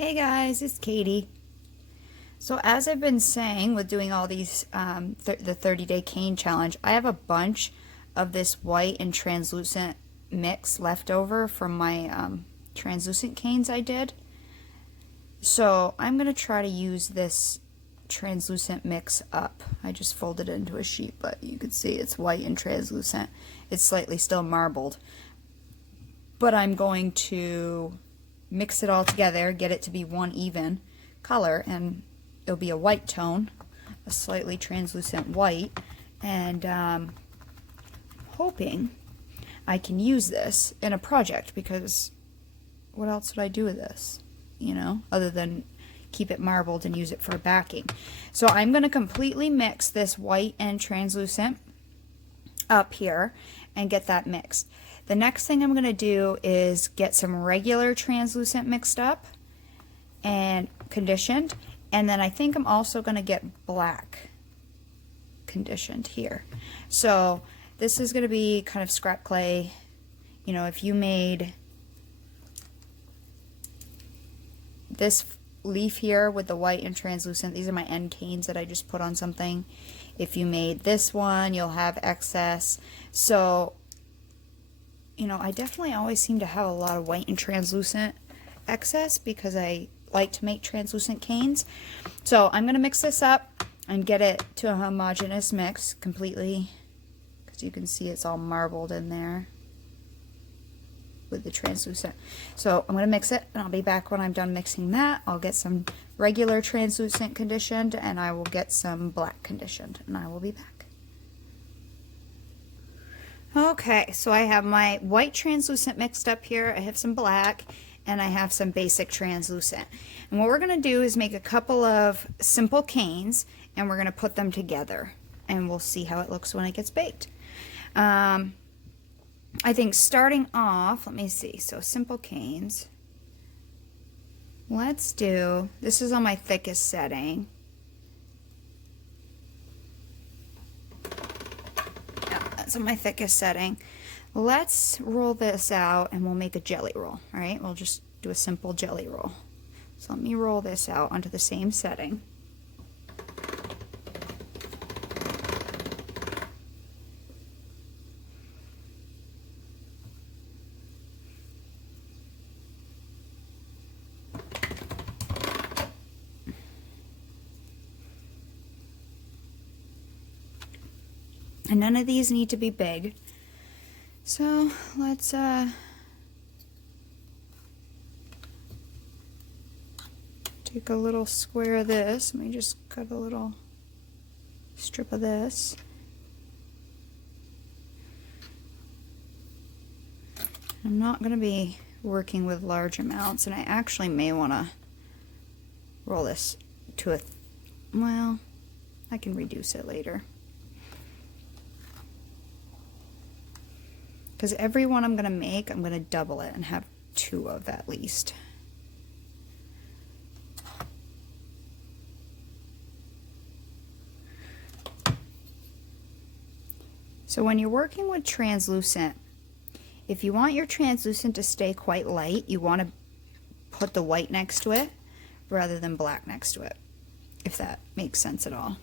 Hey guys, it's Katie. So as I've been saying with doing all these, the 30-day cane challenge, I have a bunch of this white and translucent mix left over from my translucent canes I did. So I'm going to try to use this translucent mix up. I just folded it into a sheet, but you can see it's white and translucent. It's slightly still marbled. But I'm going to mix it all together, get it to be one even color, and it'll be a white tone, a slightly translucent white, and hoping I can use this in a project, because what else would I do with this, you know, other than keep it marbled and use it for backing. So I'm going to completely mix this white and translucent up here and get that mixed. The next thing I'm going to do is get some regular translucent mixed up and conditioned, and then I think I'm also going to get black conditioned here. So this is going to be kind of scrap clay. You know, if you made this leaf here with the white and translucent, these are my end canes that I just put on something. If you made this one, you'll have excess. So you know, I definitely always seem to have a lot of white and translucent excess because I like to make translucent canes. So I'm going to mix this up and get it to a homogeneous mix completely, because you can see it's all marbled in there with the translucent. So I'm going to mix it, and I'll be back when I'm done mixing that. I'll get some regular translucent conditioned, and I will get some black conditioned, and I will be back. Okay, so I have my white translucent mixed up here, I have some black, and I have some basic translucent. And what we're going to do is make a couple of simple canes, and we're going to put them together, and we'll see how it looks when it gets baked. I think starting off, let me see, so simple canes. Let's do, this is on my thickest setting. On my thickest setting. Let's roll this out and we'll make a jelly roll. All right, we'll just do a simple jelly roll. So let me roll this out onto the same setting. And none of these need to be big. So let's take a little square of this. Let me just cut a little strip of this. I'm not going to be working with large amounts, and I actually may want to roll this to a, well, I can reduce it later. Because every one I'm going to make, I'm going to double it and have 2 of at least. So when you're working with translucent, if you want your translucent to stay quite light, you want to put the white next to it rather than black next to it, if that makes sense at all.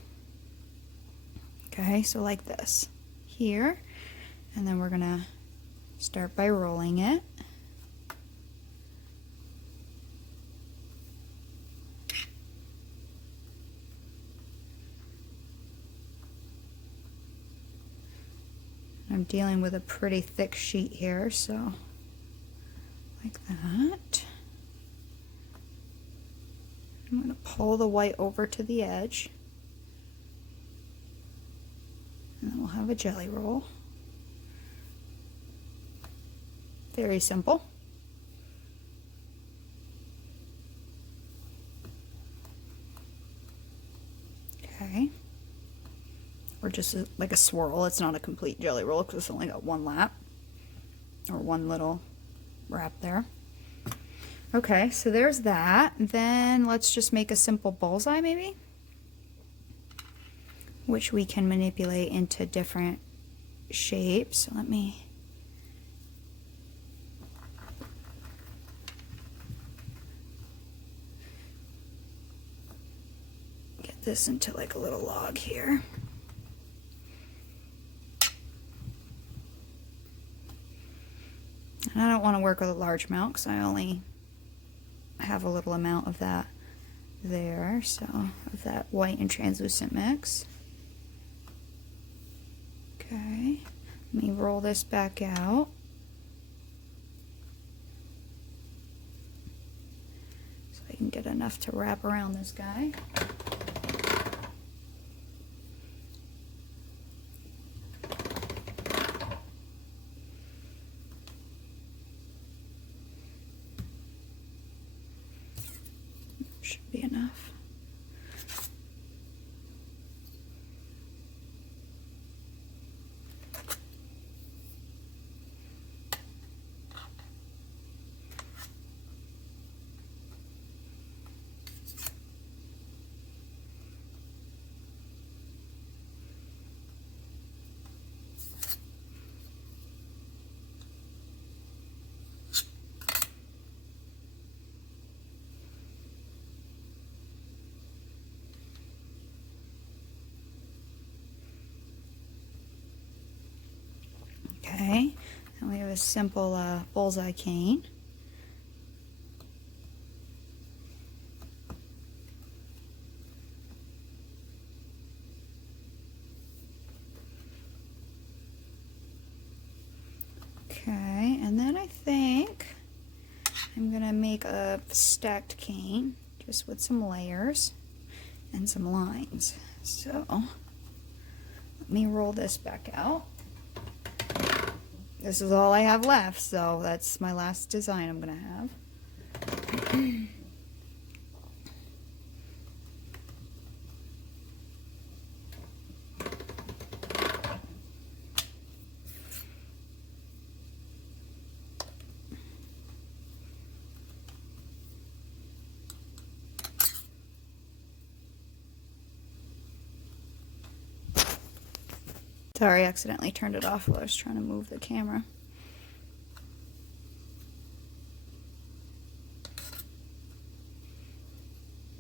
Okay, so like this here, and then we're going to start by rolling it. I'm dealing with a pretty thick sheet here, so like that. I'm going to pull the white over to the edge, and then we'll have a jelly roll. Very simple. Okay. Or just like a swirl. It's not a complete jelly roll because it's only got one lap or one little wrap there. Okay, so there's that. Then let's just make a simple bullseye maybe, which we can manipulate into different shapes. So let me this into like a little log here. And I don't want to work with a large amount because I only have a little amount of that there, so of that white and translucent mix. Okay, let me roll this back out. So I can get enough to wrap around this guy. Should be enough. Okay, and we have a simple bullseye cane. Okay, and then I think I'm gonna make a stacked cane just with some layers and some lines. So let me roll this back out. This is all I have left, so that's my last design I'm gonna have. Sorry, I accidentally turned it off while I was trying to move the camera.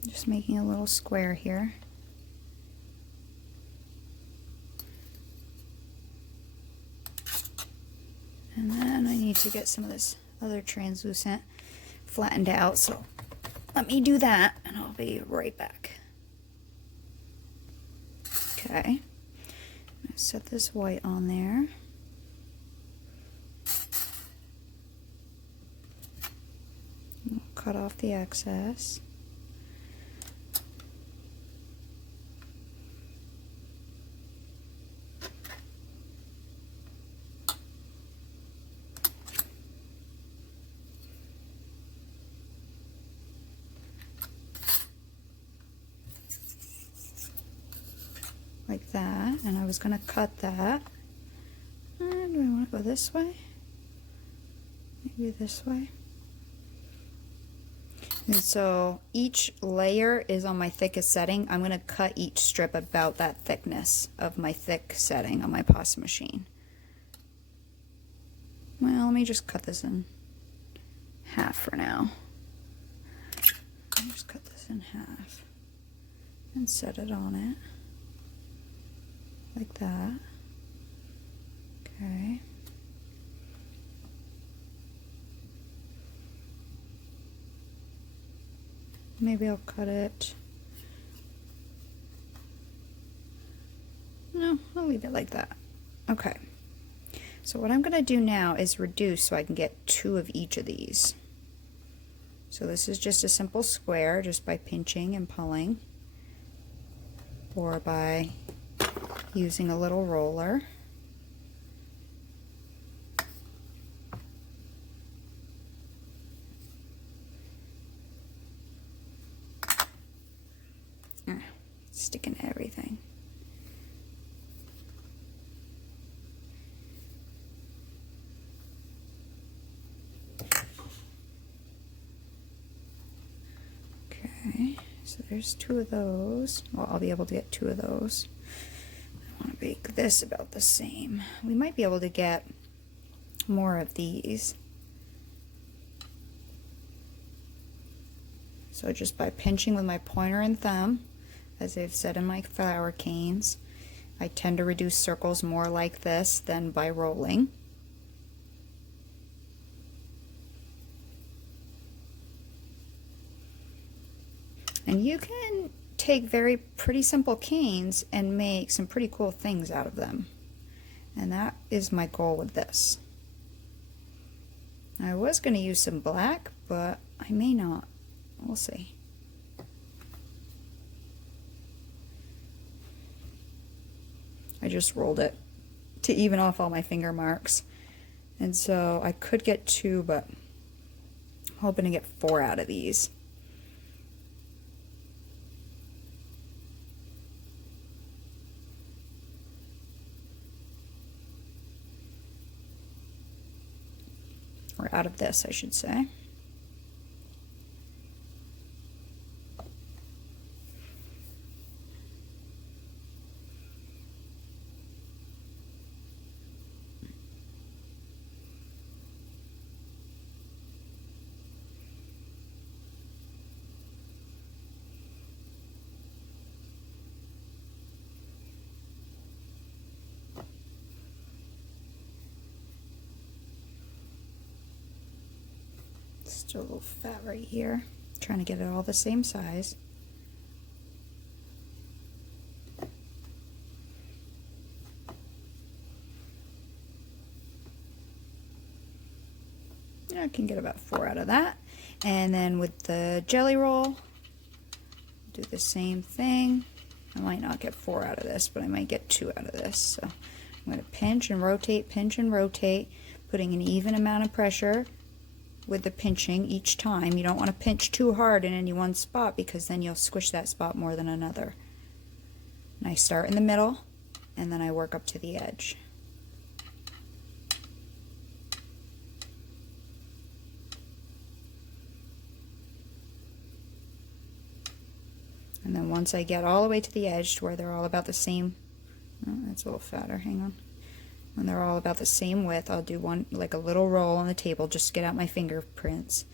Just making a little square here. And then I need to get some of this other translucent flattened out, so let me do that and I'll be right back. Okay. Set this white on there. We'll cut off the excess. Like that, and I was going to cut that. Do I want to go this way? Maybe this way. And so each layer is on my thickest setting. I'm going to cut each strip about that thickness of my thick setting on my pasta machine. Well, let me just cut this in half for now. Let me just cut this in half and set it on it. Like that. Okay. Maybe I'll cut it. No, I'll leave it like that. Okay. So what I'm going to do now is reduce so I can get 2 of each of these. So this is just a simple square just by pinching and pulling, or by using a little roller. Sticking to everything. Okay, so there's 2 of those. Well, I'll be able to get 2 of those. I want to bake this about the same. We might be able to get more of these. So just by pinching with my pointer and thumb, as I've said in my flower canes, I tend to reduce circles more like this than by rolling. And you can take very pretty simple canes and make some pretty cool things out of them. And that is my goal with this. I was going to use some black, but I may not. We'll see. I just rolled it to even off all my finger marks. And so I could get 2, but I'm hoping to get 4 out of these. Or out of this, I should say. Still a little fat right here. Trying to get it all the same size. I can get about 4 out of that. And then with the jelly roll, do the same thing. I might not get 4 out of this, but I might get 2 out of this. So I'm going to pinch and rotate, putting an even amount of pressure with the pinching each time. You don't want to pinch too hard in any one spot because then you'll squish that spot more than another. And I start in the middle and then I work up to the edge. And then once I get all the way to the edge to where they're all about the same, oh, that's a little fatter, hang on. When they're all about the same width, I'll do one, like a little roll on the table, just to get out my fingerprints.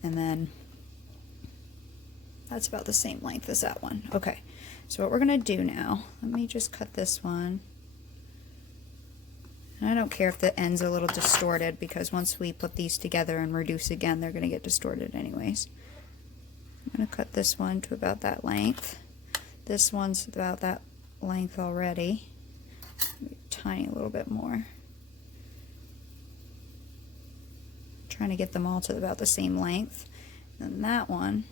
And then that's about the same length as that one. Okay, so what we're gonna do now, let me just cut this one. And I don't care if the end's a little distorted because once we put these together and reduce again, they're gonna get distorted anyways. I'm gonna cut this one to about that length. This one's about that length already. Maybe a tiny little bit more. Trying to get them all to about the same length. And that one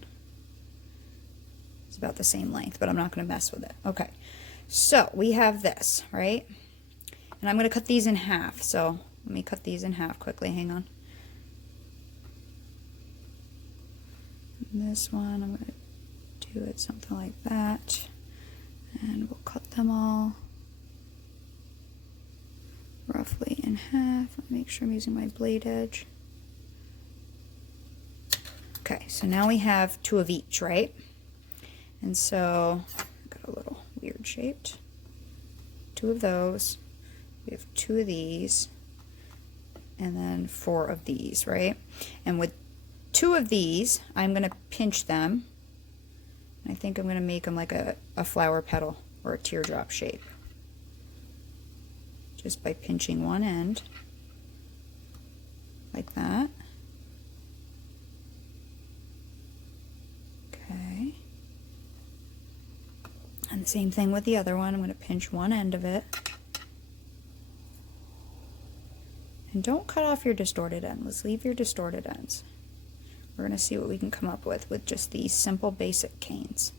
is about the same length, but I'm not going to mess with it. Okay, so we have this, right? And I'm going to cut these in half. So let me cut these in half quickly. Hang on. And this one, I'm going to do it something like that. And we'll cut them all roughly in half. Let me make sure I'm using my blade edge. Okay, so now we have 2 of each, right? And so, got a little weird shaped. 2 of those. We have 2 of these. And then 4 of these, right? And with 2 of these, I'm going to pinch them. I think I'm going to make them like a flower petal or a teardrop shape. Just by pinching one end, like that. Okay. And same thing with the other one. I'm going to pinch one end of it. And don't cut off your distorted ends. Let's leave your distorted ends. We're going to see what we can come up with just these simple basic canes.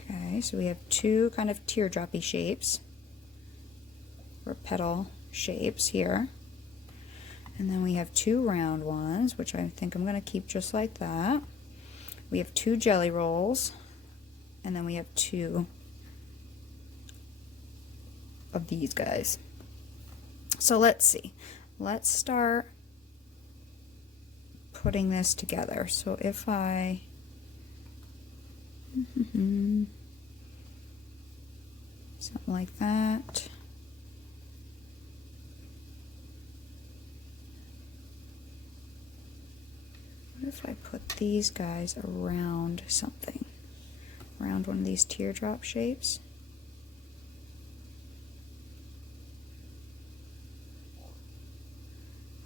Okay, so we have 2 kind of teardroppy shapes, or petal shapes here. And then we have 2 round ones, which I think I'm going to keep just like that. We have 2 jelly rolls, and then we have 2 of these guys. So let's see. Let's start putting this together. So if I something like that. What if I put these guys around something? Around one of these teardrop shapes?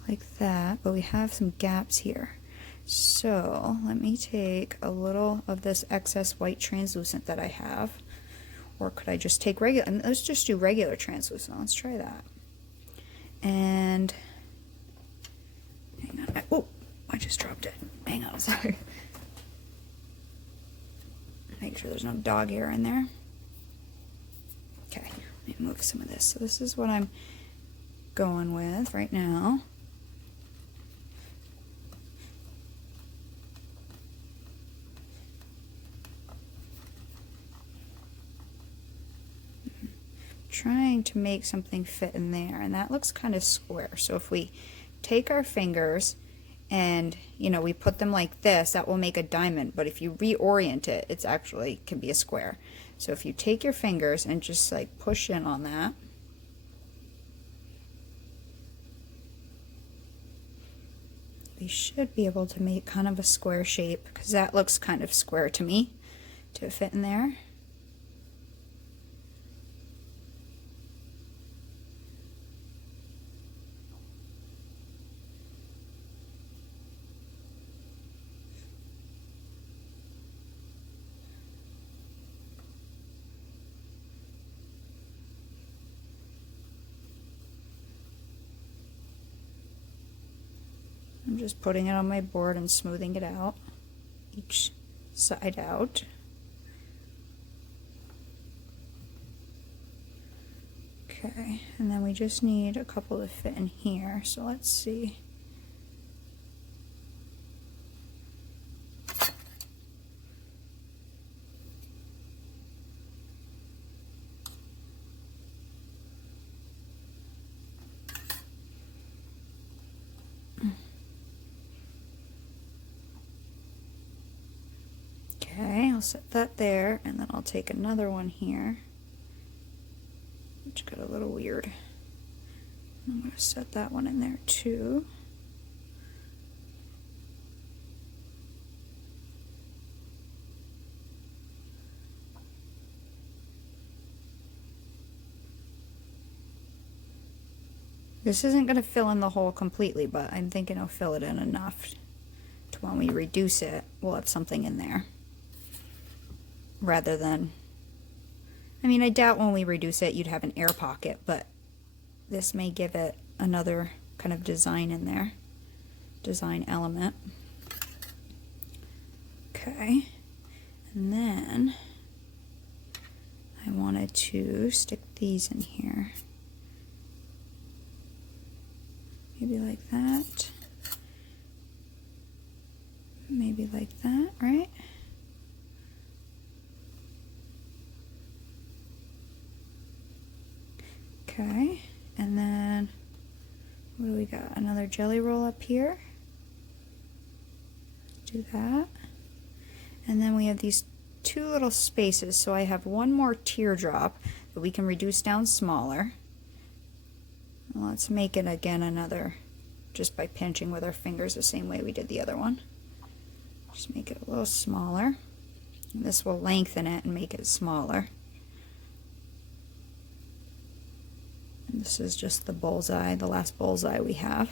Like that, but we have some gaps here. So let me take a little of this excess white translucent that I have, or could I just take regular, and let's just do regular translucent. Let's try that. And hang on, oh, I just dropped it. Hang on, sorry. Make sure there's no dog hair in there. Okay, let me move some of this. So this is what I'm going with right now. Trying to make something fit in there, and that looks kind of square. So if we take our fingers and, you know, we put them like this, that will make a diamond, but if you reorient it, it's actually can be a square. So if you take your fingers and just like push in on that, we should be able to make kind of a square shape, because that looks kind of square to me to fit in there. I'm just putting it on my board and smoothing it out, each side out. Okay, and then we just need a couple to fit in here, so let's see. Okay, I'll set that there, and then I'll take another one here, which got a little weird. I'm going to set that one in there too. This isn't going to fill in the hole completely, but I'm thinking I'll fill it in enough to when we reduce it, we'll have something in there. Rather than, I mean, I doubt when we reduce it you'd have an air pocket, but this may give it another kind of design in there, design element. Okay, and then I wanted to stick these in here, maybe like that, maybe like that, right? Okay, and then what do we got? Another jelly roll up here. Do that. And then we have these two little spaces, so I have one more teardrop that we can reduce down smaller. Let's make it again another, just by pinching with our fingers the same way we did the other one. Just make it a little smaller. And this will lengthen it and make it smaller. And this is just the bullseye, the last bullseye we have.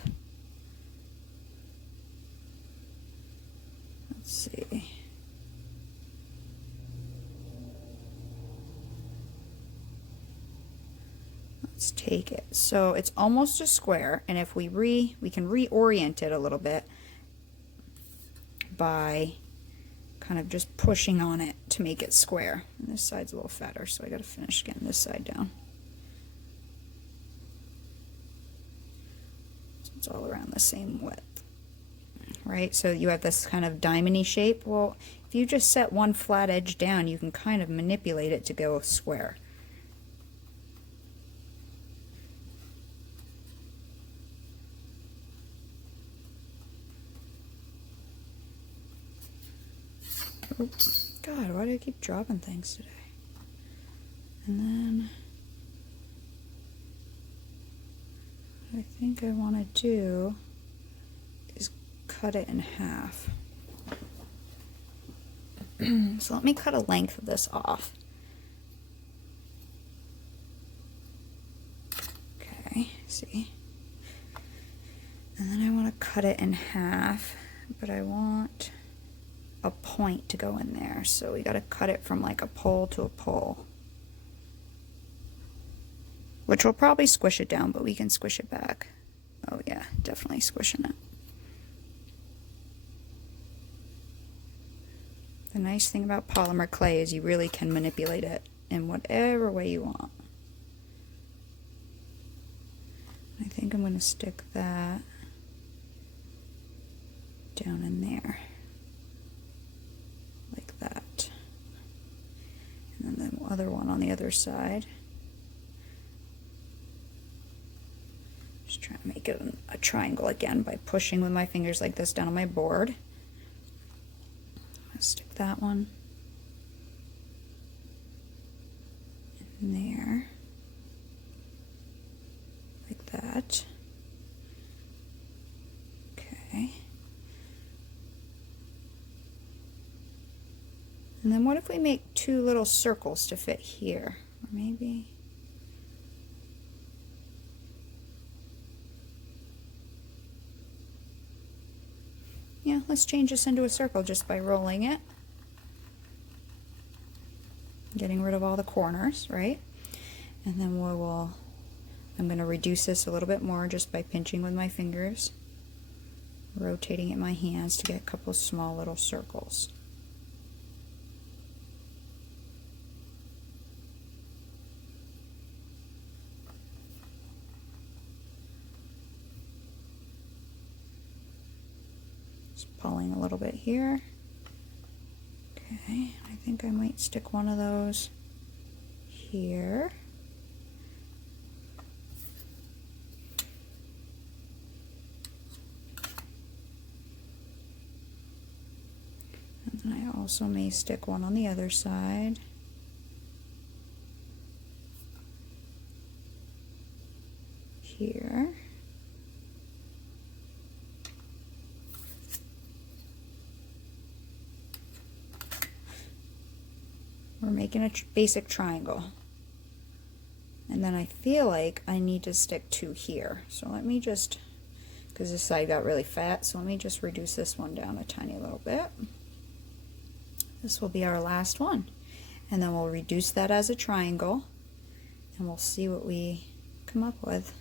Let's see. Let's take it. So it's almost a square, and if we can reorient it a little bit by kind of just pushing on it to make it square. And this side's a little fatter, so I got to finish getting this side down. So it's all around the same width, right? So you have this kind of diamond-y shape. Well, if you just set one flat edge down, you can kind of manipulate it to go square. Oops. God, why do I keep dropping things today? And then what I think I want to do is cut it in half. So let me cut a length of this off. Okay, see? And then I want to cut it in half, but I want a point to go in there. So we got to cut it from like a pole to a pole, which will probably squish it down, but we can squish it back. Oh yeah, definitely squishing it. The nice thing about polymer clay is you really can manipulate it in whatever way you want. I think I'm going to stick that down in there, like that. And then the other one on the other side. Just trying to make it a triangle again by pushing with my fingers like this down on my board. I'll stick that one in there, like that. Okay. And then what if we make two little circles to fit here? Or maybe... yeah, let's change this into a circle just by rolling it. Getting rid of all the corners, right? And then I'm going to reduce this a little bit more just by pinching with my fingers, rotating it in my hands to get a couple small little circles. Pulling a little bit here. Okay, I think I might stick one of those here. And then I also may stick one on the other side. Here. We're making a basic triangle. And then I feel like I need to stick two here. So let me just, because this side got really fat, so let me just reduce this one down a tiny little bit. This will be our last one. And then we'll reduce that as a triangle, and we'll see what we come up with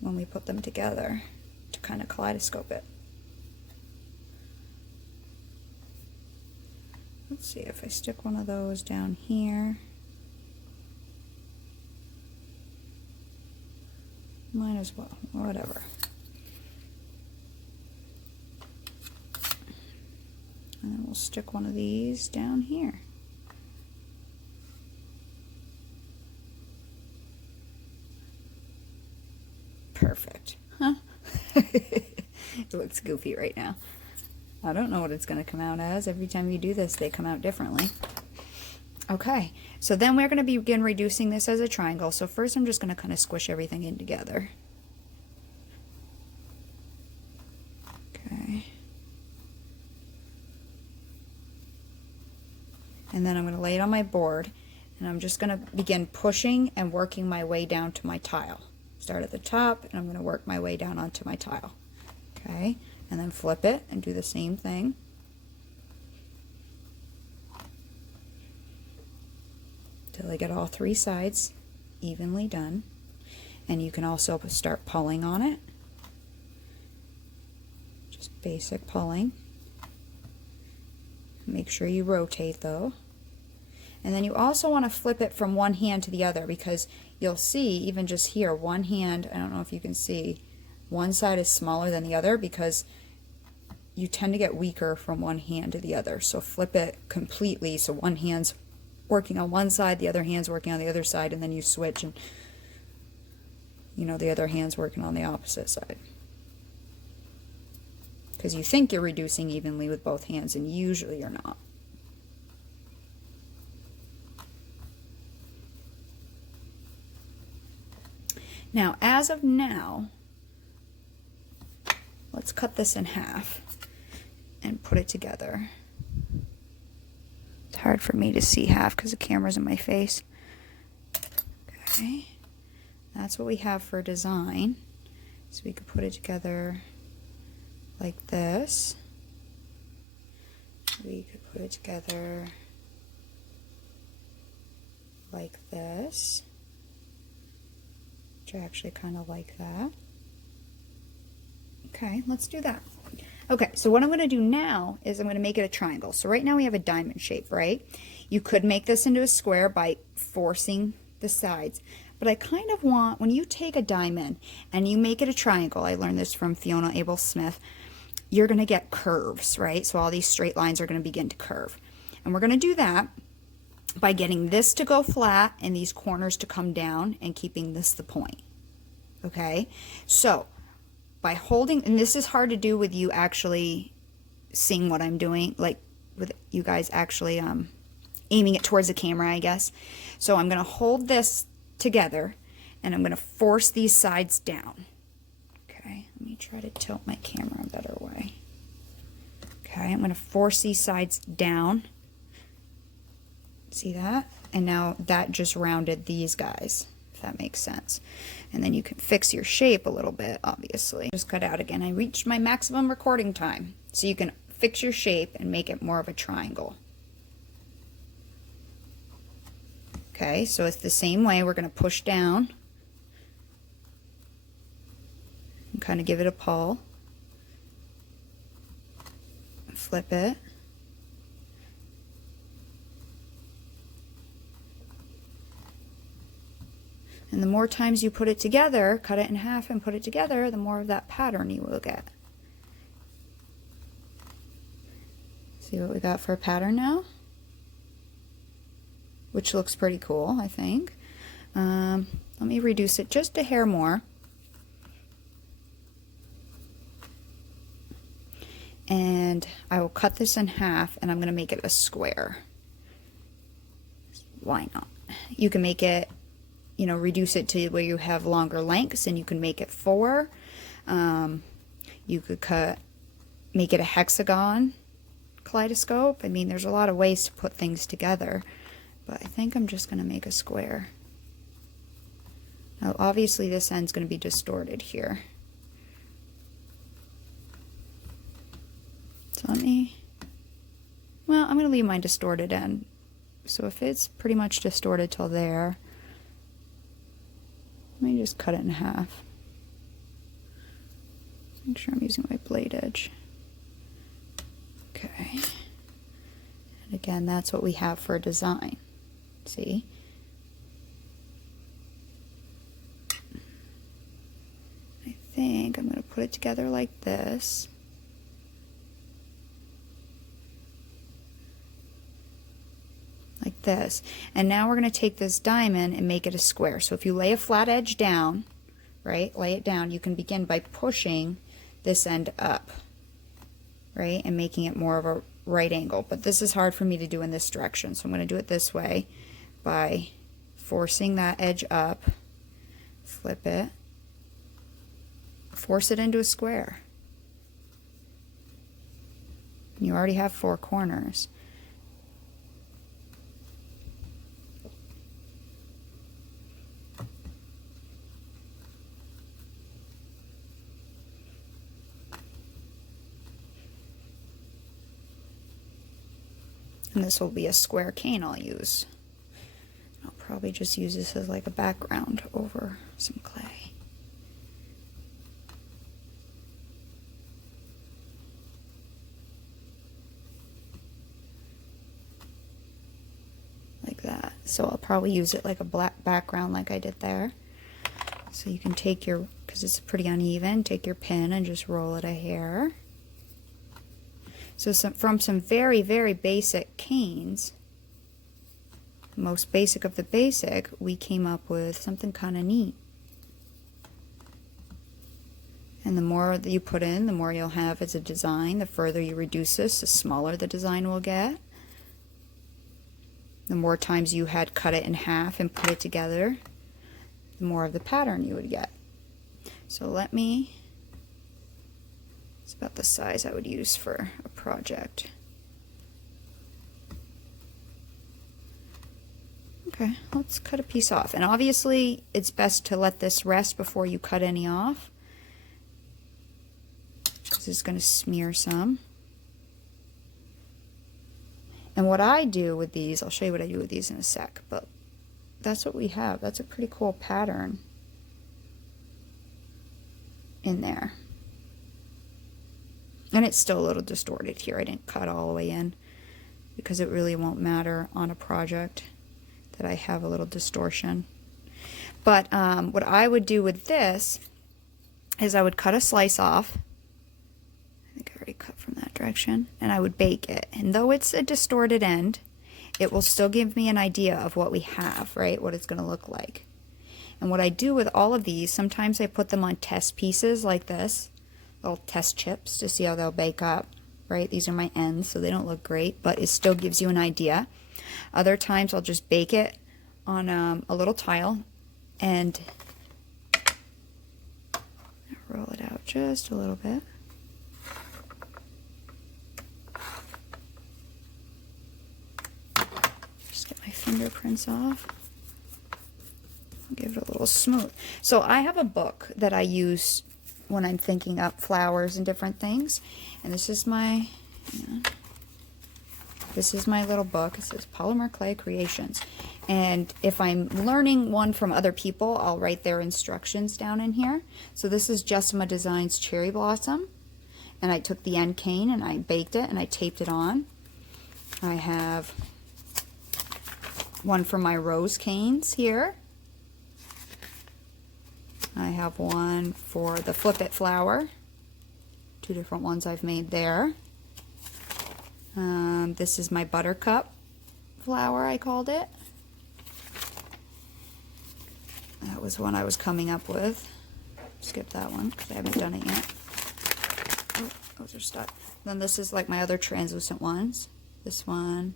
when we put them together to kind of kaleidoscope it. Let's see if I stick one of those down here. Might as well, whatever. And then we'll stick one of these down here. Perfect. Huh? It looks goofy right now. I don't know what it's going to come out as. Every time you do this, they come out differently. Okay, so then we're going to begin reducing this as a triangle. So first I'm just going to kind of squish everything in together. Okay. And then I'm going to lay it on my board, and I'm just going to begin pushing and working my way down to my tile. Start at the top, and I'm going to work my way down onto my tile. Okay. And then flip it and do the same thing. Till I get all three sides evenly done. And you can also start pulling on it. Just basic pulling. Make sure you rotate though. And then you also want to flip it from one hand to the other, because you'll see even just here, one hand, I don't know if you can see, one side is smaller than the other because you tend to get weaker from one hand to the other. So flip it completely so one hand's working on one side, the other hand's working on the other side, and then you switch and the other hand's working on the opposite side. Because you think you're reducing evenly with both hands, and usually you're not. Now, as of now, let's cut this in half and put it together. It's hard for me to see half because the camera's in my face. Okay, that's what we have for design. So we could put it together like this. We could put it together like this, which I actually kind of like that. Okay, let's do that. Okay, so what I'm going to do now is I'm going to make it a triangle. So right now we have a diamond shape, right? You could make this into a square by forcing the sides, but I kind of want, when you take a diamond and you make it a triangle, I learned this from Fiona Abel Smith, you're going to get curves, right? So all these straight lines are going to begin to curve. And we're going to do that by getting this to go flat and these corners to come down and keeping this the point. Okay, so by holding, and this is hard to do with you actually seeing what I'm doing, like with you guys actually aiming it towards the camera, I guess. So I'm going to hold this together and I'm going to force these sides down. Okay, let me try to tilt my camera a better way. Okay, I'm going to force these sides down. See that? And now that just rounded these guys, if that makes sense. And then you can fix your shape a little bit, obviously. Just cut out again. I reached my maximum recording time. So you can fix your shape and make it more of a triangle. Okay, so it's the same way. We're going to push down and kind of give it a pull. Flip it. And the more times you put it together, cut it in half and put it together, the more of that pattern you will get. See what we got for a pattern now? Which looks pretty cool, I think. Let me reduce it just a hair more. And I will cut this in half and I'm going to make it a square. Why not? You can make it, you know, reduce it to where you have longer lengths and you can make it 4. You could make it a hexagon kaleidoscope. I mean, there's a lot of ways to put things together, but I think I'm just going to make a square. Now, obviously this end's going to be distorted here. So let me, well, I'm going to leave my distorted end. So if it's pretty much distorted till there, let me just cut it in half. Make sure I'm using my blade edge. Okay. And again, that's what we have for a design. See? I think I'm going to put it together like this. Like this. And now we're going to take this diamond and make it a square. So if you lay a flat edge down, right, lay it down, you can begin by pushing this end up, right, and making it more of a right angle. But this is hard for me to do in this direction, so I'm going to do it this way by forcing that edge up, flip it, force it into a square. You already have 4 corners. And this will be a square cane I'll use. I'll probably just use this as like a background over some clay. Like that. So I'll probably use it like a black background like I did there. So you can take your, because it's pretty uneven, take your pin and just roll it a hair. So from some very, very basic canes, most basic of the basic, we came up with something kind of neat. And the more that you put in, the more you'll have as a design. The further you reduce this, the smaller the design will get. The more times you had cut it in half and put it together, the more of the pattern you would get. So let me It's about the size I would use for a project. Okay, let's cut a piece off. And obviously, it's best to let this rest before you cut any off, because it's going to smear some. And what I do with these, I'll show you what I do with these in a sec, but that's what we have. That's a pretty cool pattern in there. And it's still a little distorted here. I didn't cut all the way in because it really won't matter on a project that I have a little distortion. But what I would do with this is I would cut a slice off. I think I already cut from that direction. And I would bake it. And though it's a distorted end, it will still give me an idea of what we have, right? What it's going to look like. And what I do with all of these, sometimes I put them on test pieces like this, little test chips, to see how they'll bake up, right? These are my ends, so they don't look great, but it still gives you an idea. Other times I'll just bake it on a little tile and roll it out just a little bit. Just get my fingerprints off. Give it a little smooth. So I have a book that I use when I'm thinking up flowers and different things, and this is my little book. It says Polymer Clay Creations, and if I'm learning one from other people, I'll write their instructions down in here. So this is Jessima Designs Cherry Blossom, and I took the end cane and I baked it and I taped it on. I have one for my rose canes here. I have one for the Flip It flower. Two different ones I've made there. This is my buttercup flower, I called it. That was one I was coming up with. Skip that one because I haven't done it yet. Oh, those are stuck. Then this is like my other translucent ones. This one,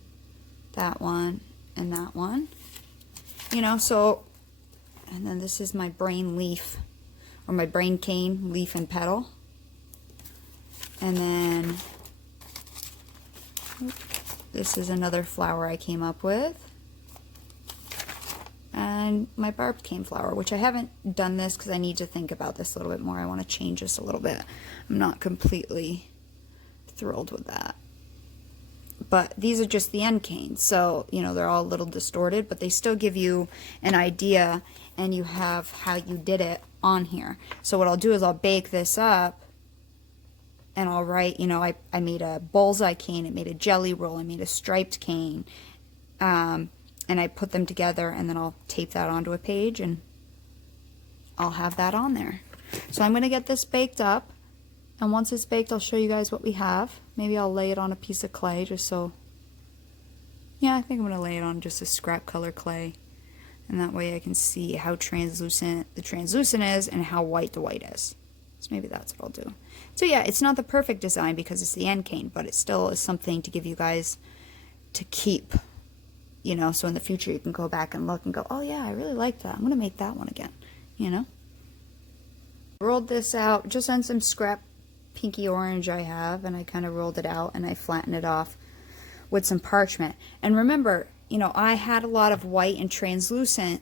that one, and that one. You know, so, and then this is my brain leaf, or my brain cane leaf and petal. And then this is another flower I came up with. And my barbed cane flower, which I haven't done this because I need to think about this a little bit more. I want to change this a little bit. I'm not completely thrilled with that. But these are just the end canes, so you know they're all a little distorted, but they still give you an idea, and you have how you did it on here. So what I'll do is I'll bake this up, and I'll write, you know, I made a bullseye cane, I made a jelly roll, I made a striped cane, and I put them together, and then I'll tape that onto a page, and I'll have that on there. So I'm going to get this baked up. And once it's baked, I'll show you guys what we have. Maybe I'll lay it on a piece of clay just so... Yeah, I think I'm going to lay it on just a scrap color clay. And that way I can see how translucent the translucent is and how white the white is. So maybe that's what I'll do. So yeah, it's not the perfect design because it's the end cane, but it still is something to give you guys to keep. You know, so in the future you can go back and look and go, oh yeah, I really like that. I'm going to make that one again. You know? Rolled this out just on some scrap pinky orange I have, and I kind of rolled it out and I flattened it off with some parchment. And remember, you know, I had a lot of white and translucent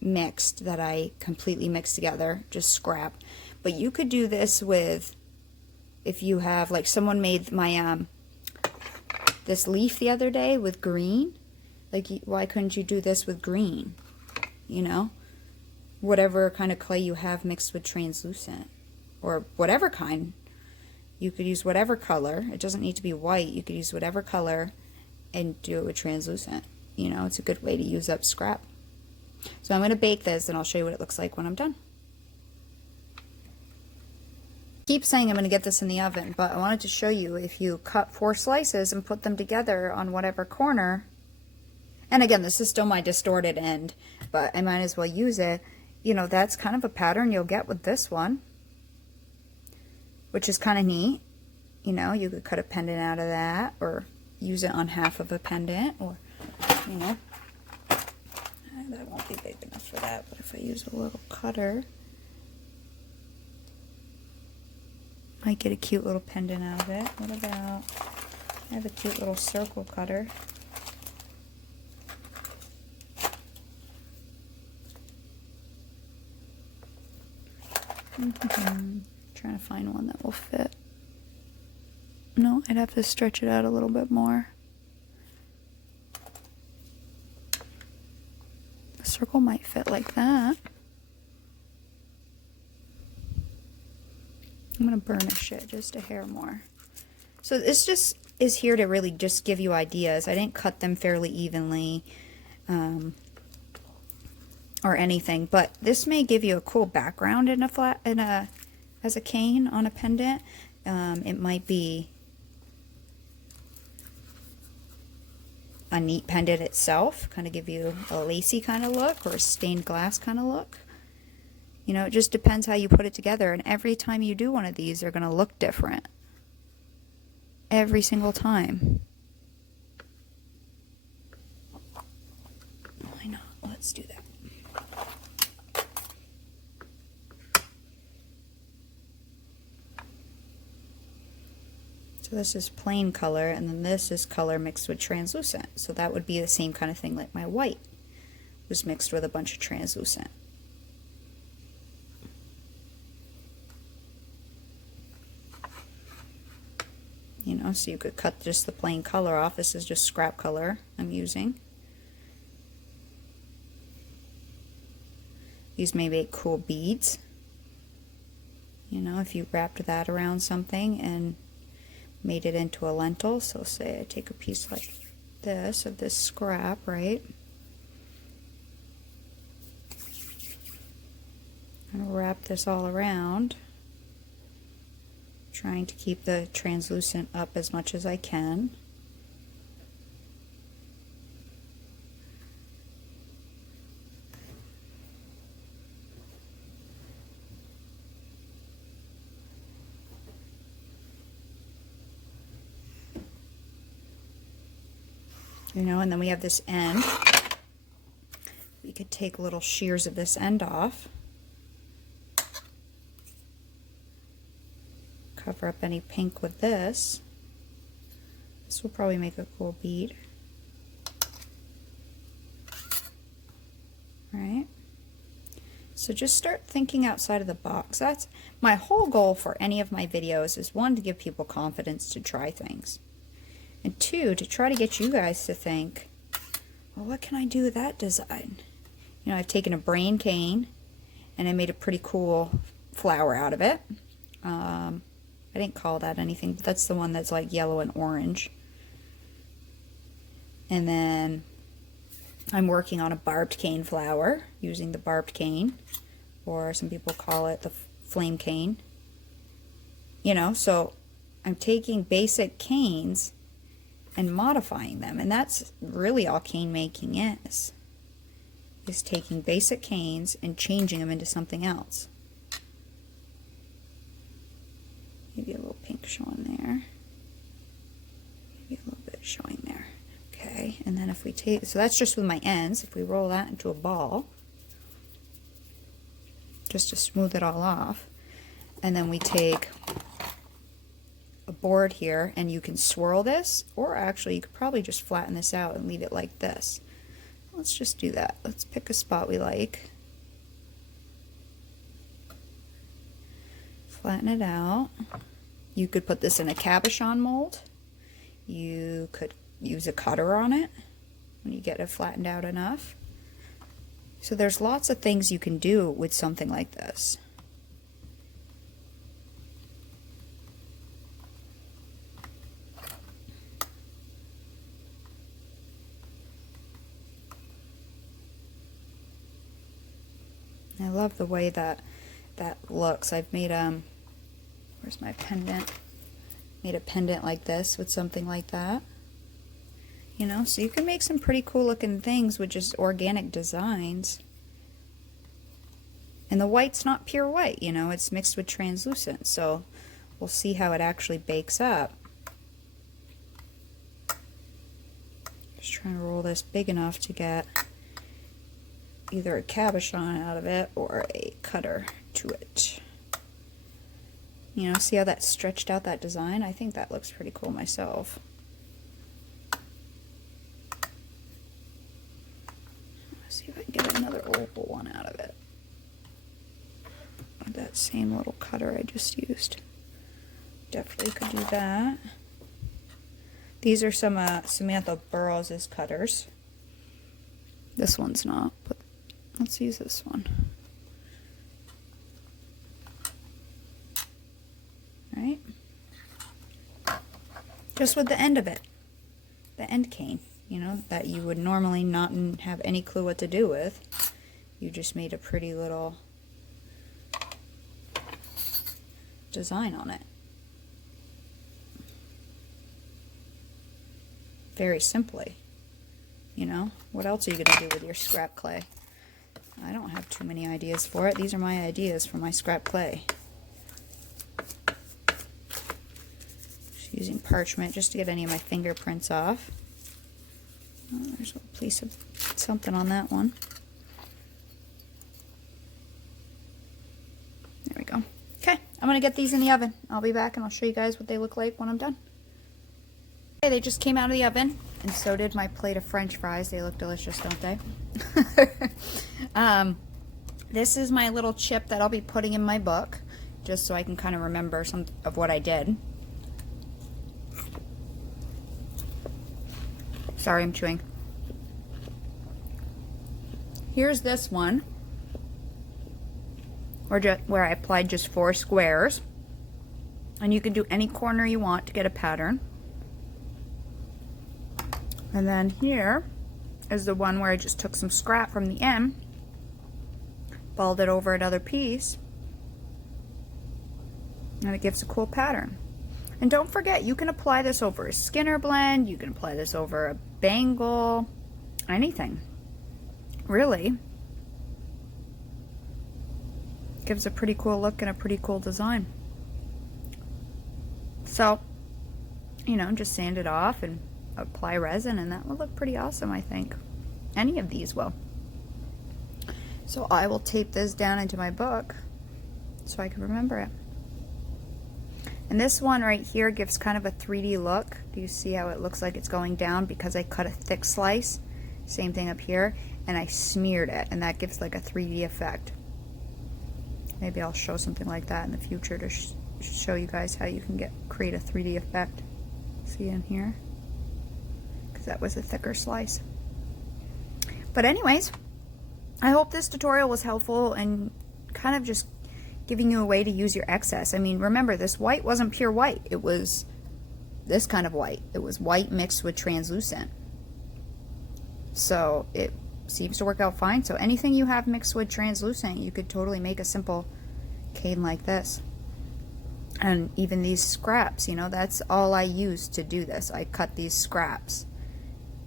mixed that I completely mixed together, just scrap. But you could do this with, if you have, like someone made my this leaf the other day with green. Like, why couldn't you do this with green? You know, whatever kind of clay you have mixed with translucent, or whatever kind. You could use whatever color. It doesn't need to be white. You could use whatever color and do it with translucent. You know, it's a good way to use up scrap. So I'm going to bake this, and I'll show you what it looks like when I'm done. I keep saying I'm going to get this in the oven, but I wanted to show you if you cut 4 slices and put them together on whatever corner, and again, this is still my distorted end, but I might as well use it. You know, that's kind of a pattern you'll get with this one, which is kind of neat. You know, you could cut a pendant out of that, or use it on half of a pendant, or, you know, that won't be big enough for that, but if I use a little cutter, Might get a cute little pendant out of it. What about, I have a cute little circle cutter. Trying to find one that will fit. No, I'd have to stretch it out a little bit more. The circle might fit like that. I'm going to burnish it just a hair more. So this just is here to really just give you ideas. I didn't cut them fairly evenly or anything, but this may give you a cool background in as a cane on a pendant. It might be a neat pendant itself, kind of give you a lacy kind of look or a stained glass kind of look. You know, it just depends how you put it together, and every time you do one of these, they're going to look different. Every single time. Why not? Let's do that. So this is plain color, and then this is color mixed with translucent. So that would be the same kind of thing like my white was mixed with a bunch of translucent. You know, so you could cut just the plain color off. This is just scrap color I'm using. These may make cool beads. You know, if you wrapped that around something and made it into a lentil. So say I take a piece like this of this scrap, right? I'm gonna wrap this all around, trying to keep the translucent up as much as I can. You know, and then we have this end. We could take little shears of this end off. Cover up any pink with this. This will probably make a cool bead. Right? So just start thinking outside of the box. That's my whole goal for any of my videos, is one, to give people confidence to try things. And two, to try to get you guys to think, well, what can I do with that design? You know, I've taken a brain cane and I made a pretty cool flower out of it. I didn't call that anything, but that's the one that's like yellow and orange. And then I'm working on a barbed cane flower using the barbed cane, or some people call it the flame cane. You know, so I'm taking basic canes and modifying them, and that's really all cane making is taking basic canes and changing them into something else. Maybe a little pink showing there, maybe a little bit showing there. Okay, and then if we take, so that's just with my ends, if we roll that into a ball, just to smooth it all off, and then we take a board here, and you can swirl this, or actually you could probably just flatten this out and leave it like this. Let's just do that. Let's pick a spot we like, flatten it out. You could put this in a cabochon mold. You could use a cutter on it when you get it flattened out enough. So there's lots of things you can do with something like this. I love the way that looks. I've made where's my pendant? Made a pendant like this with something like that. You know, so you can make some pretty cool looking things with just organic designs. And the white's not pure white, you know, it's mixed with translucent, so we'll see how it actually bakes up. Just trying to roll this big enough to get either a cabochon out of it or a cutter to it. You know, see how that stretched out that design? I think that looks pretty cool myself. Let's see if I can get another oval one out of it. With that same little cutter I just used. Definitely could do that. These are some Samantha Burroughs' cutters. This one's not, but let's use this one. Right? Just with the end of it. The end cane, you know, that you would normally not have any clue what to do with. You just made a pretty little design on it. Very simply. You know, what else are you going to do with your scrap clay? I don't have too many ideas for it. These are my ideas for my scrap clay. Just using parchment just to get any of my fingerprints off. Oh, there's a piece of something on that one. There we go. Okay, I'm going to get these in the oven. I'll be back and I'll show you guys what they look like when I'm done. Okay, they just came out of the oven, and so did my plate of French fries. They look delicious, don't they? This is my little chip that I'll be putting in my book, just so I can kind of remember some of what I did. Sorry, I'm chewing. Here's this one, where I applied just 4 squares. And you can do any corner you want to get a pattern. And then here is the one where I just took some scrap from the end, balled it over another piece, and it gives a cool pattern. And don't forget, you can apply this over a Skinner blend, you can apply this over a bangle, anything. Really. Gives a pretty cool look and a pretty cool design. So, you know, just sand it off and apply resin, and that will look pretty awesome, I think. Any of these will. So I will tape this down into my book so I can remember it. And this one right here gives kind of a 3D look. Do you see how it looks like it's going down? Because I cut a thick slice. Same thing up here. And I smeared it, and that gives like a 3D effect. Maybe I'll show something like that in the future to show you guys how you can create a 3D effect. See in here? That was a thicker slice. But anyways, I hope this tutorial was helpful and kind of just giving you a way to use your excess. I mean, remember, this white wasn't pure white. It was this kind of white. It was white mixed with translucent. So it seems to work out fine. So anything you have mixed with translucent, you could totally make a simple cane like this. And even these scraps, you know, that's all I used to do this. I cut these scraps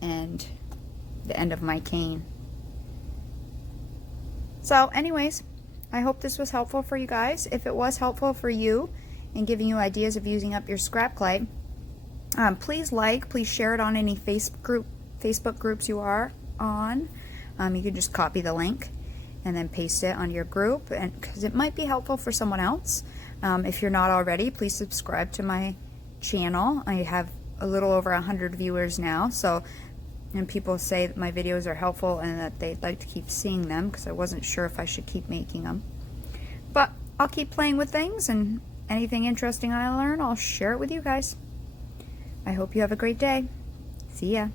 and the end of my cane. So anyways, I hope this was helpful for you guys. If it was helpful for you in giving you ideas of using up your scrap clay, please share it on any Facebook groups you are on. You can just copy the link and then paste it on your group, and because it might be helpful for someone else. If you're not already, please subscribe to my channel. I have a little over 100 viewers now, so, and people say that my videos are helpful and that they'd like to keep seeing them, because I wasn't sure if I should keep making them. But I'll keep playing with things, and anything interesting I learn, I'll share it with you guys. I hope you have a great day. See ya.